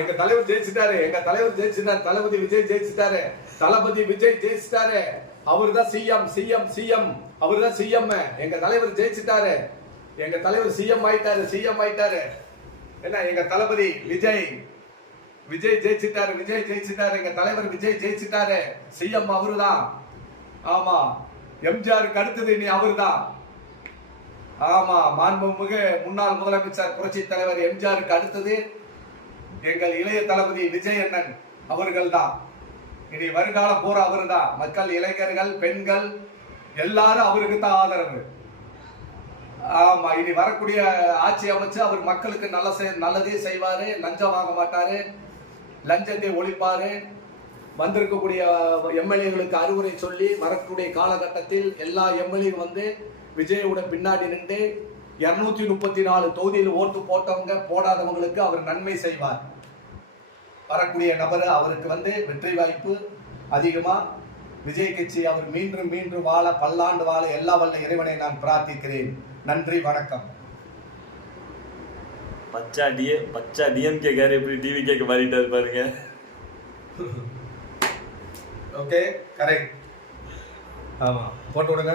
எங்க தலைவர் ஜெயிச்சிட்டாரு, எங்க தலைவர் ஜெயிச்சிட்டாரு, தளபதி விஜய் ஜெயிச்சிட்டாரு, தளபதி விஜய் ஜெயிச்சிட்டாரு. அவர்தான் சிஎம் சிஎம் சிஎம், அவர்தான் சிஎம். எங்க தலைவர் ஜெயிச்சிட்டாரு, எங்க தலைவர் சிஎம் ஆயிட்டாரு, சிஎம் ஆயிட்டாரு. என்ன எங்க தளபதி விஜய் விஜய் ஜெயிச்சிட்டாரு, விஜய் ஜெயிச்சிட்டாரு, எங்க தலைவர் விஜய் ஜெயிச்சிட்டாரு, சிஎம் அவருதான். ஆமா, எம்ஜிஆருக்கு அடுத்தது இனி அவர்தான். ஆமா, மாண்புமிகு முன்னாள் முதலமைச்சர் புரட்சி தலைவர் எம்ஜிஆருக்கு அடுத்தது எங்கள் இளைய தளபதி விஜய் அண்ணன் அவர்கள் தான். இனி வருங்கால போற அவரு தான். மக்கள், இளைஞர்கள், பெண்கள் எல்லாரும் அவருக்கு தான் ஆதரவு. ஆமா, இனி வரக்கூடிய ஆட்சி அமைச்சு அவர் மக்களுக்கு நல்லதே செய்வாரு. லஞ்சம் வாங்க மாட்டாரு, லஞ்சத்தை ஒழிப்பாரு. வந்திருக்கக்கூடிய எம்எல்ஏகளுக்கு அறிவுரை சொல்லி வரக்கூடிய காலகட்டத்தில் எல்லா எம்எல்ஏ வந்து விஜயோட பின்னாடி நின்று 234 தொகுதியில் ஓட்டு போட்டவங்க போடாதவங்களுக்கு அவர் நன்மை செய்வார். வரக்கூடிய நபர் அவருக்கு வந்து வெற்றி வாய்ப்பு அதிகமா. விஜய் கட்சி அவர் மீண்டும் மீண்டும் வாழ, பல்லாண்டு வாழ எல்லா வல்ல இறைவனை நான் பிரார்த்திக்கிறேன். நன்றி, வணக்கம். பச்சா டிஎம்கே கார் எப்படி டிவி கேட்க மாறிட்டாரு பாருங்க. Okay, correct. ஆமா, போட்டு விடுங்க.